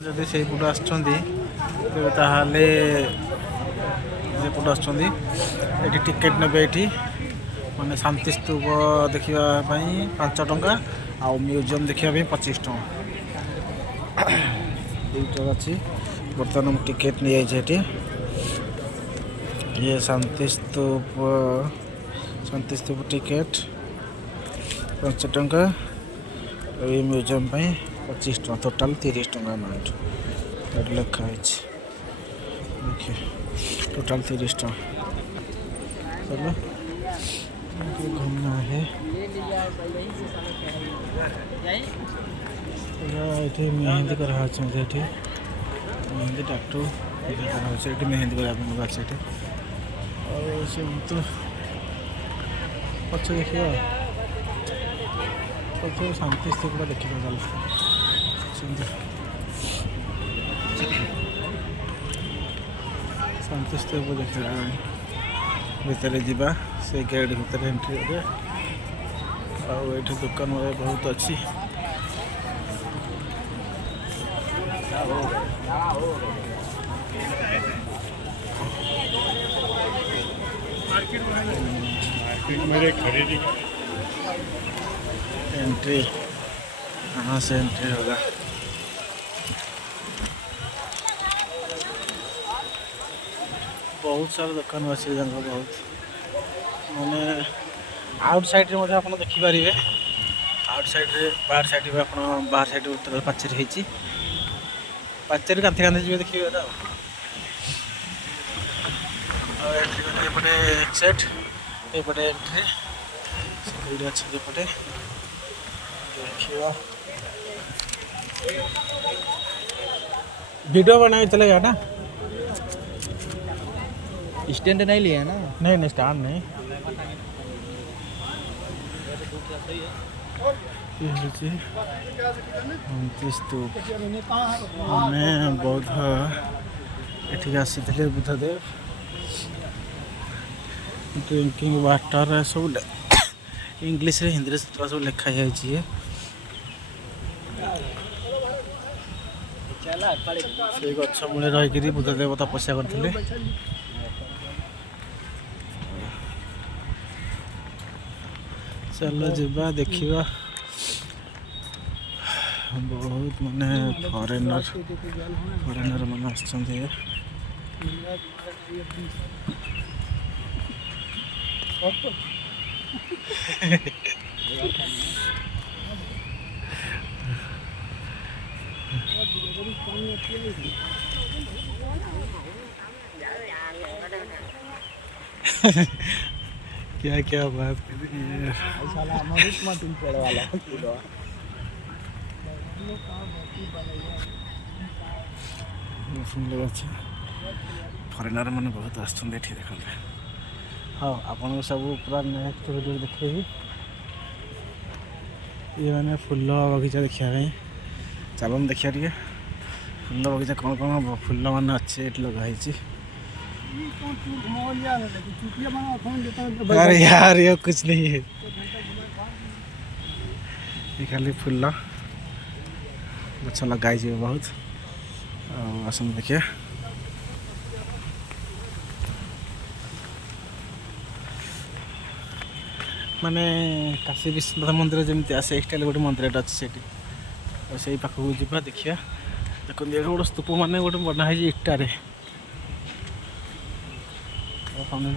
जदि से पट आसपटे टिकेट ने माने शांति स्तूप देखापी 5 टंका आ म्यूजियम देखापी 25 टंका दुईटा अच्छी। बर्तमान टिकेट नहीं जाइए ये शांति स्तूप टिकेट 5 टंका और ये म्यूजियम 25 टंका टोटाल 30 टंका अमाउंट लिखा देखिए टोटाल 30 टंका। चलो घूमना है ये मेहंदी करा मेहंदी टाटू मेहंदी करा और सब तो पक्ष देखिए पक्ष शांति स्तूप देखिए शांति स्तूप देखा भितर जावा से गेट भितर एंट्री आठ दुकान बहुत अच्छी। मार्केट मेरे खरीदी एंट्री कहाँ से एंट्री होगा। बहुत सारा दुकान अच्छे बहुत माने आउट साइड रे आप देखिपारे आउट साइड रे बाहर साइड रे आप बाहर साइड उत्तर पाचेरी होती पाचेरी कांथी कांथी जी देखिए एंट्री एपटे एक्सेट एपटे एंट्री सिक्यूरिटी अच्छे एपटे देखिए वीडियो बनाए चलेगा ना स्टैंड नहीं लिया ना। नहीं स्टैंड नहीं स्तूप मैं बौद्ध एठिक आसी बुद्धदेव ड्रिंकिंग वाटर सब इंग्लिश रे हिंदी सब लिखा है गछ मूल रही बुद्धदेव तपस्या करते। चलो जीवा देखिवा बहुत माने फॉरेनर मन आछंती क्या क्या बात कर रही है फॉरेनर मैंने बहुत आसते देखते। हाँ आपन सब पूरा नेक्स्ट वीडियो देखिए ये मैंने फुल बगीचा देखा चलन देखिए टे फुल बगीचा कौन कौन फुल मान अच्छे ये लगाई। अरे यार ये कुछ नहीं है ये खाली फुल गछ लगाई बहुत आसन देखिए माने काशी विश्वनाथ मंदिर जमी आसे स्टाइल गोटे मंदिर अच्छे से पाखक जा देखिए देखते गोटे स्तूप मान गोटे बनाई इटारे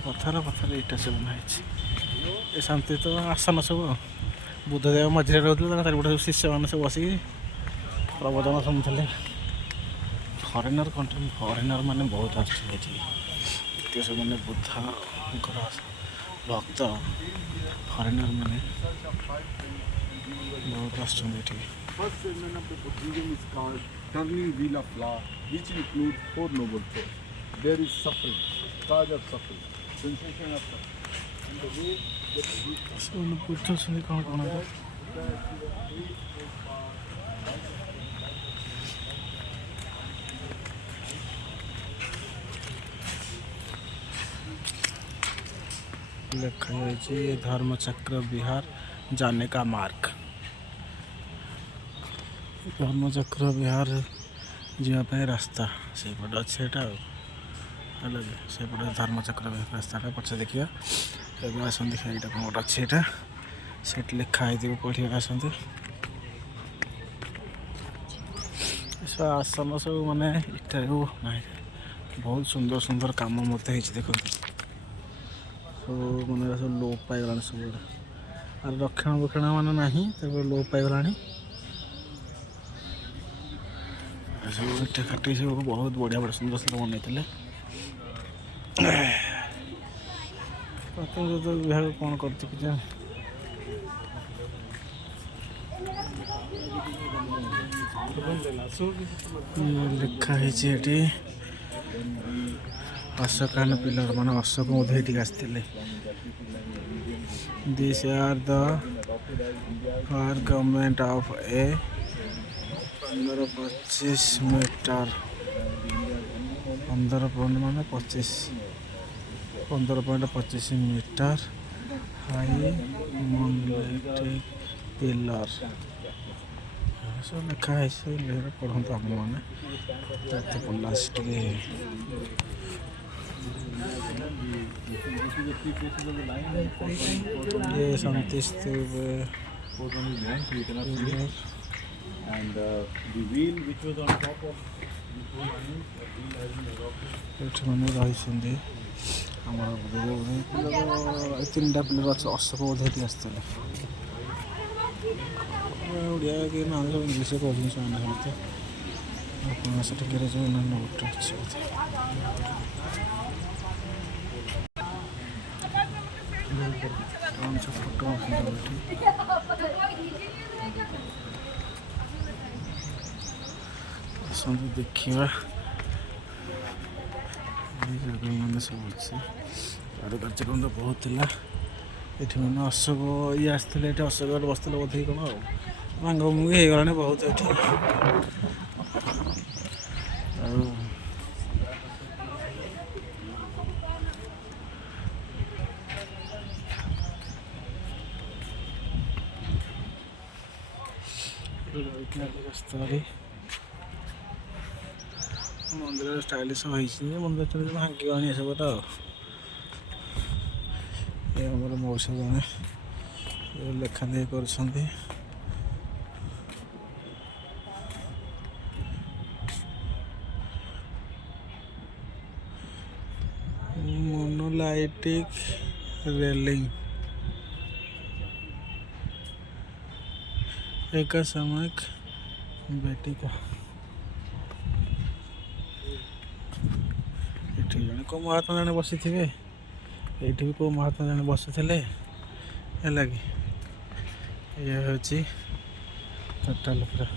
पथर पथर इटा से बनाई शांति तो आसन सब बुद्धदेव मझे रोते चारिपटे शिष्य मैंने सब बसिक प्रवचन शुणुले। फॉरेनर कंट्री फॉरेनर माने बहुत आते सब मैंने बुद्ध भक्त फॉरेनर माने बहुत आते। First segment of the Buddhism is called turning wheel of law, which includes 4 noble forms. There is suffering, cause of suffering, sensation of suffering, and the way that लिखा है धर्म चक्र विहार जाने का मार्ग। धर्म चक्र विहार जावाई रास्ता से पटे अच्छे अलग सेपटे धर्मचक्र रास्ता पचे देखा आसती खाई कौन गोटे अच्छे यहाँ से लिखाई पढ़ी आसती आसन सब माने इटा बहुत सुंदर सुंदर काम मत देख सब मैंने सब लोप पाइगला सब आर रक्षणाबेक्षण मान ना लोप पाइगला सब इटा काटी सब बहुत बढ़िया बड़ा सुंदर सुंदर बनई प्रत्नतत्व विभाग कौन कर लिखा है अशोकान पिलर मान अशोक आसते this are the government of a 15-25 meter 15.25 meter high monolithic pillar सब लिखा है पढ़ते आप मैंने पढ़ला ये शांति स्तूप and the wheel which was on top of मैंने रही तीन टा प्लेयर अच्छे अशोक बोधे आसते ओडिया कि ना सब इंग्लीश कहते समस्ते से जो नोट अच्छे फोटो आसतु देखा मैंने सब अच्छे कार्यक्रम तो बहुत थी ये मैंने अशोक ये आसते अशोक बसते बोधे कौन भांग भूंगी हो गला बहुत ये रास्ता मंदिर स्टाइलिश मंदिर भांगी सब ये मौसा जड़े लेखा देख कर मोनोलाइटिक रेलिंग एक समय बेटिका जन को महात्मा जन बसी थे ये भी को महात्मा जन बसुले है कि ये हूँ टोटाल पूरा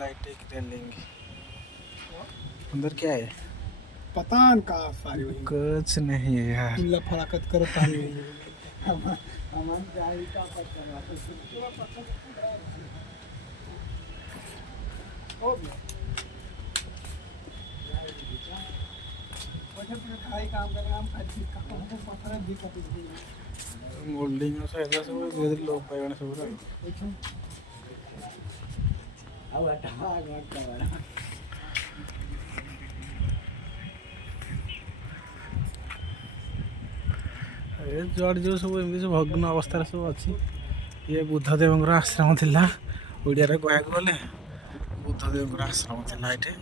लाइटिंग रेलिंग अंदर क्या है पता न का सारी वही कुछ नहीं है यार फराकत करता है हम जाई का पता ओ खाई काम करें हम खाई काम को पत्थर दिक्कत मोल्डिंग और ऐसा सब धीरे लोग पाएगा सब अब हटा कर जुआड़ जो सब एमती सब भग्न अवस्था सब अच्छी ये बुद्धदेव आश्रम थिला ओडिया कह गले बुद्धदेव आश्रम थिला ये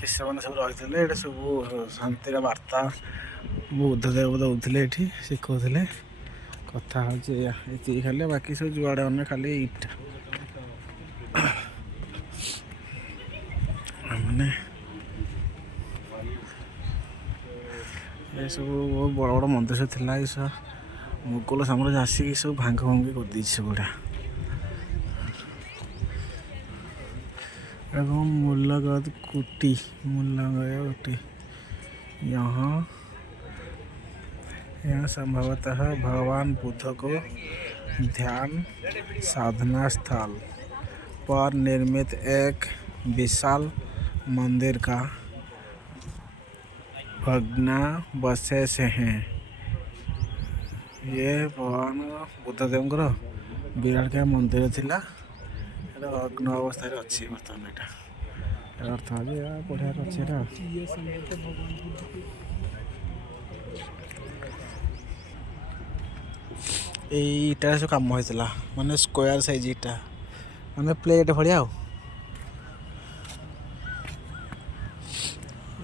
शिष्य मैंने सब रही ये सब शांतिर वार्ता बुद्धदेव दौले ये शिखुले कथा हूँ ये खाली बाकी सब जुआड़े अने खाली इटा मैंने ये सब बहुत बड़ बड़ मंदिर सब थिला ये सब मुगल साम्राज्य आसिक सब भांग भंगी कर दी गुड़ा मुलागद कुटी मुलागया कुटी यहाँ संभवतः भगवान बुद्ध को ध्यान साधना स्थल पर निर्मित एक विशाल मंदिर का भग्नावशेष है। ये भगवान बुद्धदेवଙ୍କର ବିରାଟ ମନ୍ଦିର ଥିଲା, ଏଇଟା ଭଗ୍ନ ଅବସ୍ଥାରେ ଅଛି ବର୍ତ୍ତମାନ। ଏଇଟା ଅର୍ଥ ଯେ ବଢ଼ିଆରେ ଅଛି ଏଇଟା। ଏଇ ଇଟାରେ ସବୁ କାମ ହେଇଥିଲା, ମାନେ ସ୍କୋୟାର ସାଇଜ ଇଟା, ମାନେ ପ୍ଲେଟ୍ ଭଳିଆ ଆଉ।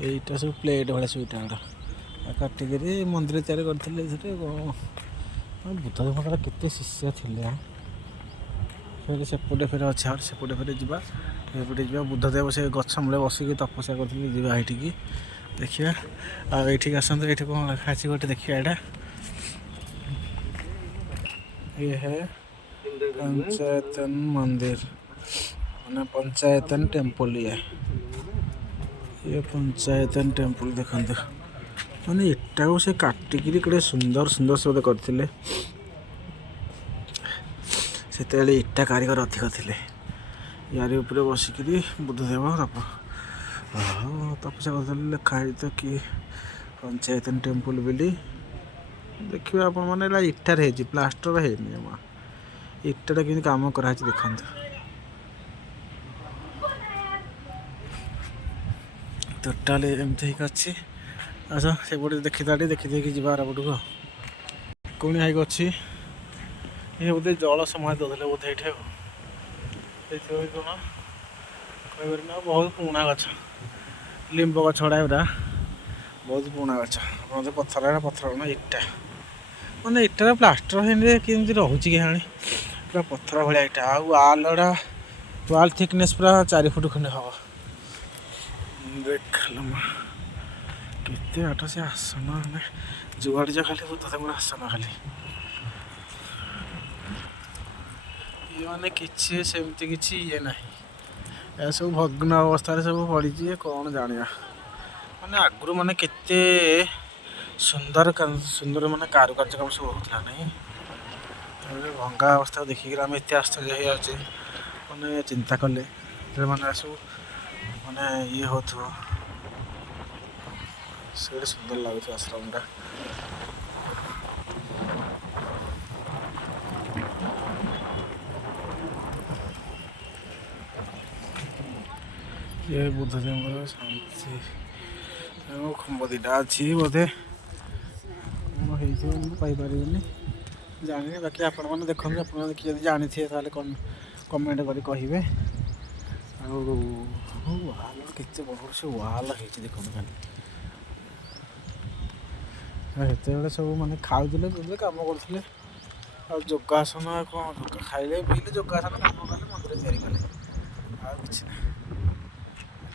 ଏଇଟା ସବୁ ପ୍ଲେଟ୍ ଭଳିଆ ସବୁ ଇଟା ଗୁଡ଼ା କାଟିକିରି ମନ୍ଦିର ତିଆରି କରିଥିଲେ। ଏଥିରେ ବୁଦ୍ଧଦେବଙ୍କର କେତେ ଶିଷ୍ୟ ଥିଲେ। ଫେରେ ସେପଟେ ଫେରେ ଅଛି, ଆହୁରି ସେପଟେ ଫେରେ ଯିବା, ଏପଟେ ଯିବା। ବୁଦ୍ଧଦେବ ସେ ଗଛ ମୂଳେ ବସିକି ତପସ୍ୟା କରୁଥିଲେ, ଯିବା ଏଇଠିକି ଦେଖିବା। ଆଉ ଏଇଠିକି ଆସନ୍ତୁ, ଏଇଠି କ'ଣ ଲେଖା ଅଛି ଗୋଟେ ଦେଖିବା। ଏଇଟା ये है पंचायतन मंदिर, मैंने पंचायतन टेम्पल। ये पंचायतन टेम्पल देखते मैंने इटा को से काटिकी कड़े सुंदर सुंदर से करते से इटा कारीगर अधिक थे। यार ऊपर बसिक बुद्धदेव तपस्या करते लिखाई तो कि पंचायतन टेम्पल बोली। देखिए आपण मैंने इटार है, प्लास्टर है इटा कि काम कराई देखते। टोटाल एमती अच्छी। अच्छा से देखी देखी जी आरपट को कौन है अच्छी। ये बोधे जल समाज दौले बोधे ये कौन कह बहुत पुराणा गच, लिंब गछ गुड़ा गुरा बहुत पुराणा गछ। पत्थर पत्थर इटा मैंने इटार प्लास्टर है कि रोचे कि पूरा पत्थर भाया इटा। आलड़ा वाल थिकनेस पूरा 4 फुट खंडे हम। देख केते आठ से आसन मैंने जुआड़ी जा खाली बुद्ध आसन खाली ये मैंने किसी सेमती किसी ये ना सब भग्न अवस्था सब पड़ी कौन जानिया। मैंने आगुरी मैंने केते सुंदर सुंदर मैंने कारुकार्य काम सब होता नहीं। भंगा अवस्था देखिक आम एत आश्चर्य हो जाए मैंने चिंता कले मैंने सब मैंने ये हो सुंदर लगुच आश्रम टा। ये बुद्धदेव शांति खम्ब दीटा अच्छी बोधे पारे जानी। बाकी आपण मैंने देखो आप किए जानी थे कमेंट कर कहे। वाल केते बड़ से वाल है देखो खाली हेत सब मैंने खाऊले पीले कम करते योगासन कौन खाइले पीले योगासन कम कले मंदिर तैयारी कले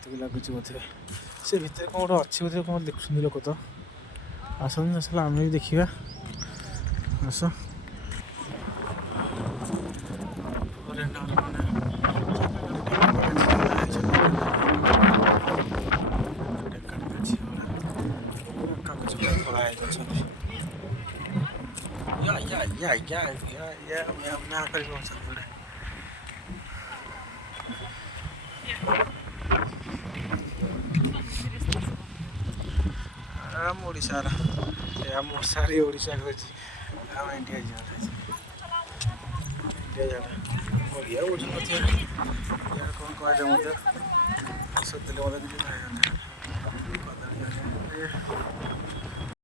कि लगुच बोधे से भितर कौन गोटे अच्छी बोधे कौन देखुं लोक तो आसन आसला आम भी देखा। आस आम ओडिशा आम सारी ओडिशा को आम इंडिया इंडिया बढ़िया बुझुन कौन कहले मत सतले मत